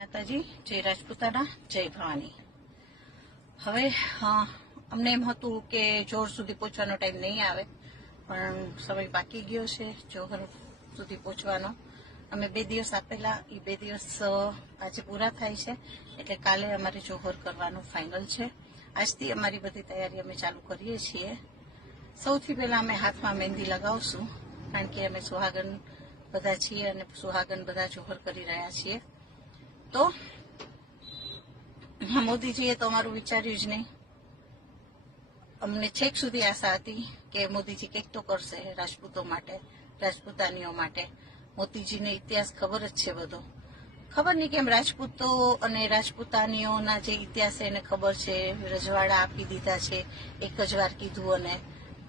માતાજી, જય રાજપૂતાના, જય ભવાની। હવે અમને એમ હતું કે જોર સુધી પહોંચવાનો ટાઈમ નહીં આવે, પણ સમય બાકી ગયો છે જોહર સુધી પહોંચવાનો। અમે 2 દિવસ આપેલા, એ 2 દિવસ આજે પૂરા થાય છે, એટલે કાલે અમારે જોહર કરવાનું ફાઇનલ છે। આજથી અમારી બધી તૈયારી અમે ચાલુ કરીએ છીએ। સૌથી પહેલા અમે હાથમાં મહેંદી લગાવશું, કારણ કે અમે સુહાગન બધા છીએ અને સુહાગન બધા જોહર કરી રહ્યા છીએ। તો મોદીજીએ તો અમારું વિચાર્યું જ નહીં। અમને છેક સુધી આશા હતી કે મોદીજી કંઈક તો કરશે રાજપૂતો માટે, રાજપૂતાનીઓ માટે। મોદીજીને ઇતિહાસ ખબર જ છે બધો। ખબર નહીં કેમ રાજપૂતો અને રાજપૂતાનીઓના જે ઇતિહાસ એને ખબર છે, રજવાડા આપી દીધા છે, એક જ વાર કીધું, અને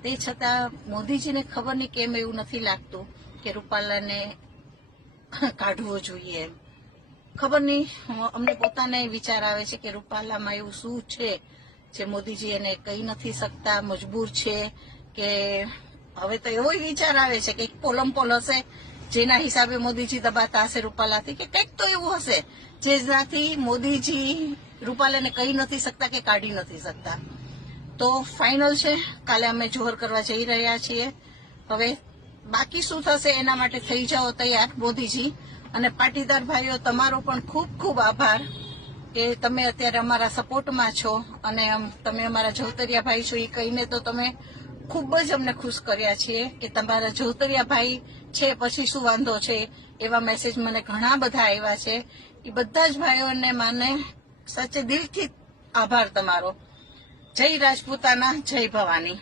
તે છતાં મોદીજીને ખબર નહીં કેમ એવું નથી લાગતું કે રૂપાલાને કાઢવો જોઈએ એમ। ખબર નહીં, અમને પોતાને વિચાર આવે છે કે રૂપાલામાં એવું શું છે જે મોદીજી એને કહી નથી શકતા, મજબૂર છે, કે હવે તો એવો વિચાર આવે છે કે પોલમપોલ હશે જેના હિસાબે મોદીજી દબાતા હશે રૂપાલાથી, કે કંઈક તો એવું હશે જેનાથી મોદીજી રૂપાલાને કહી નથી શકતા કે કાઢી નથી શકતા। તો ફાઇનલ છે, કાલે અમે જોહર કરવા જઈ રહ્યા છીએ। હવે બાકી શું થશે એના માટે થઈ જાઓ તૈયાર મોદીજી। અને પાટીદાર ભાઈઓ, તમારો પણ ખૂબ ખૂબ આભાર કે તમે અત્યારે અમારા સપોર્ટમાં છો, અને તમે અમારા જવતરિયા ભાઈ છો એ કહીને તો તમે ખૂબ જ અમને ખુશ કર્યા છીએ કે તમારા જવતરિયા ભાઈ છે પછી શું વાંધો છે, એવા મેસેજ મને ઘણા બધા આવ્યા છે। એ બધા જ ભાઈઓને મને સાચે દિલથી આભાર તમારો। જય રાજપૂતાના, જય ભવાની।